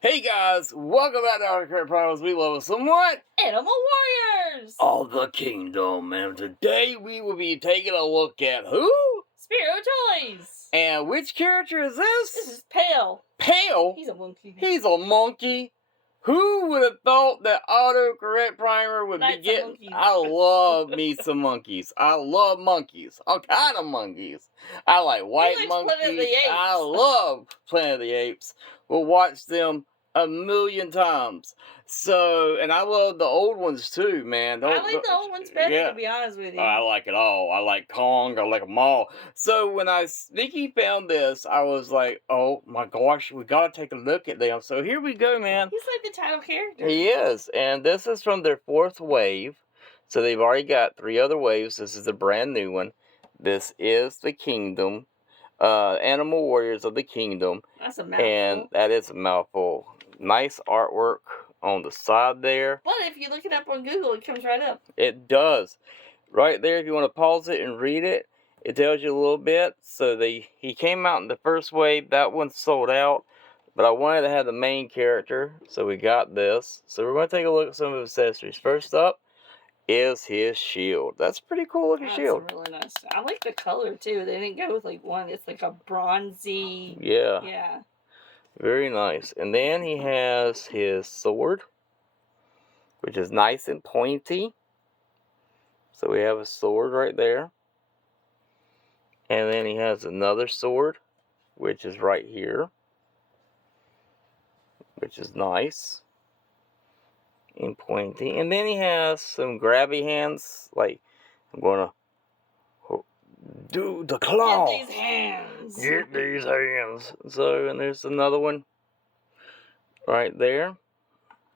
Hey guys, welcome back to our Current Problems. We love us somewhat. Animal Warriors! Of the Kingdom, and today we will be taking a look at who? Spiro Toys! And which character is this? This is Pale. Pale? He's a monkey. He's a monkey. Who would have thought that autocorrect primer would be getting... Monkeys. I love me some monkeys. I love monkeys. All kind of monkeys. I like white monkeys. Planet of the Apes. I love Planet of the Apes. We'll watch them a million times. So, and I love the old ones too, man. I like the old ones better, yeah. to be honest with you. I like it all. I like Kong. I like them all. So when Nikki found this, I was like, oh my gosh, we gotta take a look at them. So here we go, man. He's like the title character. He is. And this is from their 4th wave. So they've already got 3 other waves. This is a brand new one. This is the Kingdom. Animal Warriors of the Kingdom. That's a mouthful. And that is a mouthful. Nice artwork on the side there. But if you look it up on Google, it comes right up. It does. Right there, if you want to pause it and read it, it tells you a little bit. So he came out in the 1st wave. That one sold out. But I wanted to have the main character, so we got this. So we're going to take a look at some of his accessories. First up is his shield. That's a pretty cool looking shield. That's really nice. I like the color too. They didn't go with like one. It's like a bronzy. Yeah. Yeah. Very nice. And then he has his sword, which is nice and pointy. So we have a sword right there. And then he has another sword, which is right here, which is nice and pointy. And then he has some grabby hands, like I'm going to do the claw. Get these hands. Get these hands. So, and there's another one right there.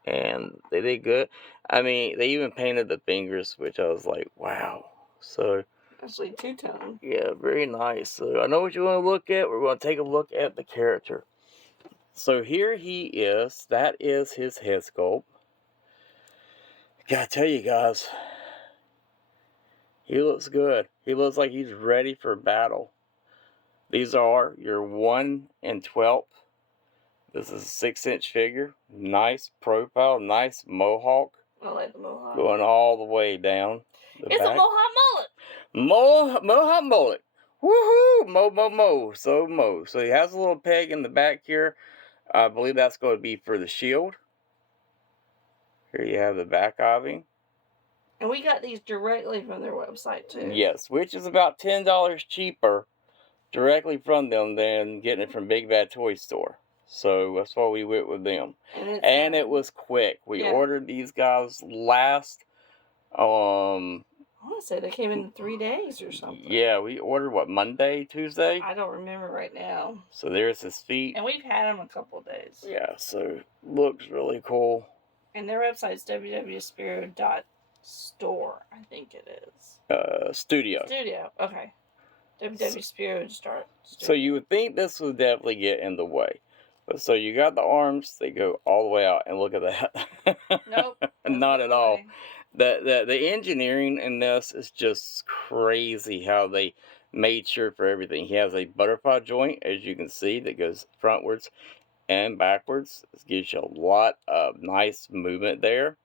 And they did good. I mean, they even painted the fingers, which I was like, wow. So, actually two-tone. Yeah, very nice. So I know what you want to look at. We're going to take a look at the character. So here he is. That is his head sculpt. Gotta tell you guys, he looks good. He looks like he's ready for battle. These are your 1 and 12th. This is a 6-inch figure. Nice profile, nice mohawk. I like the mohawk. Going all the way down the it's back. A mohawk mullet. Mohawk mullet. Woohoo! Mo. So he has a little peg in the back here. I believe that's going to be for the shield. Here you have the back of him. And we got these directly from their website too. Yes, which is about $10 cheaper directly from them than getting it from Big Bad Toy Store. So that's why we went with them. And it was quick. We ordered these guys last I want to say they came in 3 days or something. Yeah, we ordered, what, Monday, Tuesday? I don't remember right now. So there's his feet. And we've had them a couple of days. Yeah, so looks really cool. And their website's www.spiro.store, I think it is. Studio. Studio, okay. www.spiro.store. So you would think this would definitely get in the way. But so you got the arms, they go all the way out, and look at that. Nope. Not at all. The engineering in this is just crazy how they made sure for everything. He has a butterfly joint, as you can see, that goes frontwards and backwards. This gives you a lot of nice movement there.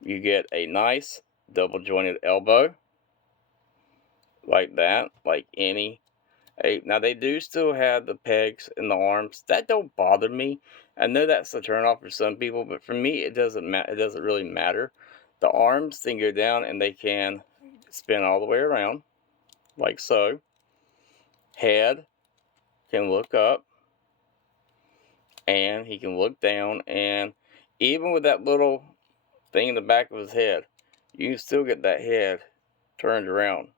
You get a nice double jointed elbow. Like that, like any. Now they do still have the pegs in the arms. That don't bother me. I know that's a turnoff for some people, but for me it doesn't matter. It doesn't really matter. The arms can go down and they can spin all the way around, like so. Head can look up, and he can look down, and even with that little thing in the back of his head, you can still get that head turned around.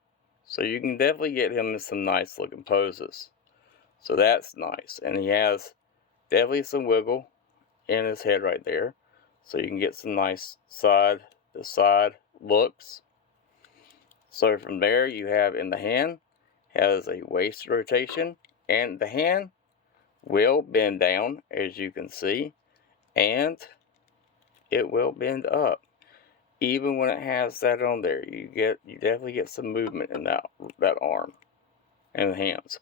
So you can definitely get him in some nice looking poses. So that's nice. And he has definitely some wiggle in his head right there. So you can get some nice side to side looks. So from there you have in the hand, has a waist rotation. And the hand will bend down, as you can see. And it will bend up. Even when it has that on there, you definitely get some movement in that arm and the hands.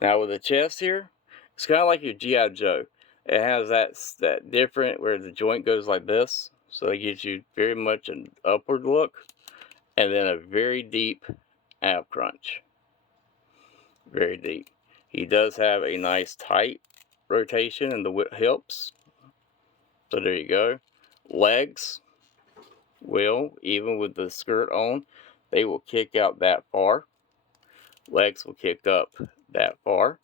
Now with the chest here, it's kind of like your G.I. Joe. It has that different where the joint goes like this, so it gives you very much an upward look, and then a very deep ab crunch. Very deep. He does have a nice tight rotation in the hips. So there you go. Legs will, even with the skirt on, they will kick out that far. Legs will kick up that far.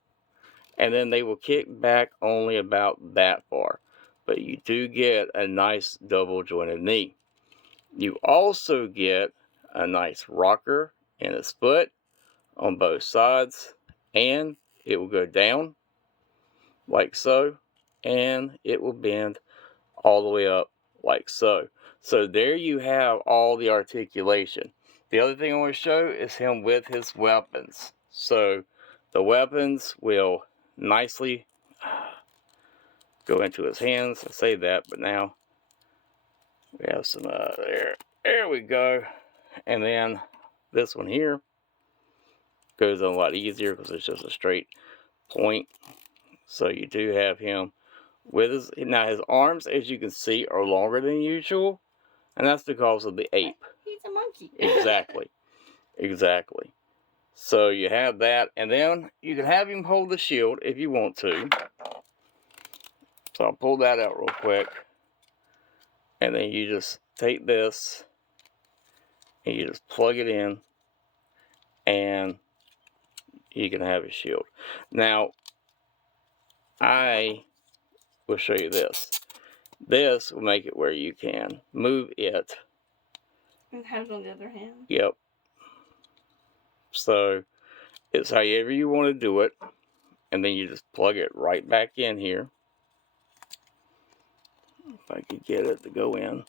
And then they will kick back only about that far. But you do get a nice double jointed knee. You also get a nice rocker in his foot on both sides, and it will go down like so, and it will bend all the way up like so. So there you have all the articulation. The other thing I want to show is him with his weapons. So the weapons will nicely go into his hands. I say that, but now we have some there we go. And then this one here goes on a lot easier because it's just a straight point. So you do have him with his, now his arms, as you can see, are longer than usual, and that's because of the ape. He's a monkey. Exactly. Exactly. So you have that, and then you can have him hold the shield if you want to. So I'll pull that out real quick, and then you just take this and you just plug it in, and you can have a shield. Now I will show you this. This will make it where you can move it. And has on the other hand. Yep. So it's however you want to do it, and then you just plug it right back in here. If I could get it to go in.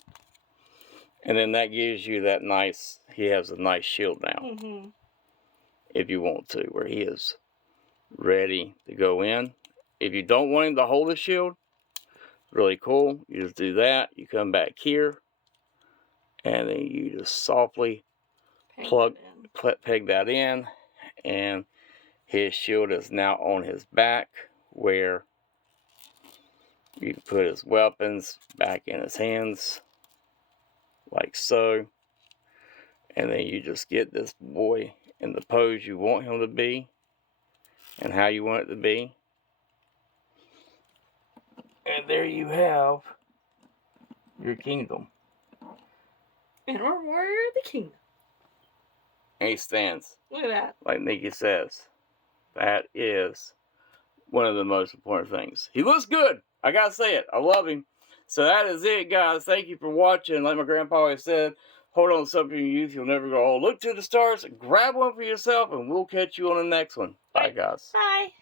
And then that gives you that nice, he has a nice shield now. Mm-hmm. If you want to, where he is ready to go in. If you don't want him to hold the shield, really cool, you just do that. You come back here, and then you just softly peg that in, and his shield is now on his back, where you can put his weapons back in his hands, like so. And then you just get this boy in the pose you want him to be, and how you want it to be. And there you have your kingdom. And our warrior of the kingdom. And he stands. Look at that. Like Nikki says, that is one of the most important things. He looks good. I gotta say it. I love him. So that is it, guys. Thank you for watching. Like my grandpa always said, hold on to something in your youth. You'll never grow old. Look to the stars. Grab one for yourself, and we'll catch you on the next one. Bye, guys. Bye.